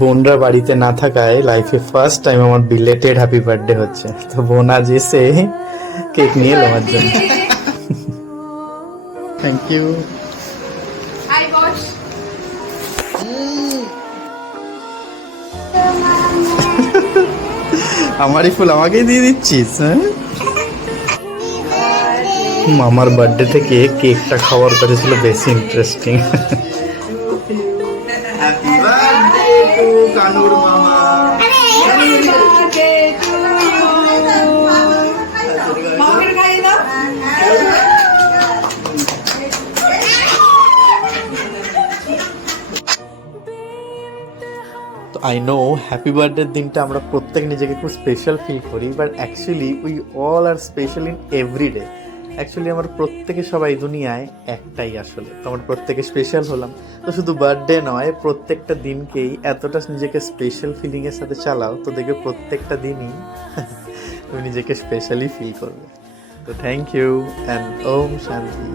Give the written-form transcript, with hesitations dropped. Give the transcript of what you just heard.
বোনরা বাড়িতে না থাকায় লাইফে ফার্স্ট টাইম আমার বিলেটেড হ্যাপি বার্থডে হচ্ছে, তো বোন আজ এসে কেক নিয়ে এলো আমার জন্য। Thank you. আই বস। আমারই ফুল আমাকেই দিয়ে দিচ্ছিস, হ্যাঁ? মামার বার্থডে থেকে কেকটা খাওয়ার কথা ছিল বেশি ইন্টারেস্টিং। হ্যাপি বার্থডে টু কানুর মামা। তো আই নো হ্যাপি বার্থডের দিনটা আমরা প্রত্যেক নিজেকে খুব স্পেশাল ফিল করি, but actually we all are special in every day. Actually আমার প্রত্যেকে সবাই দুনিয়ায় একটাই আসলে, তো আমরা প্রত্যেকে স্পেশাল হলাম। তো শুধু বার্থডে নয়, প্রত্যেকটা দিনকেই এতটা নিজেকে স্পেশাল ফিলিংয়ের সাথে চালাও, তো দেখবে প্রত্যেকটা দিনই তুমি নিজেকে স্পেশালি ফিল করবে। তো থ্যাংক ইউ অ্যান্ড ওম শান্তি।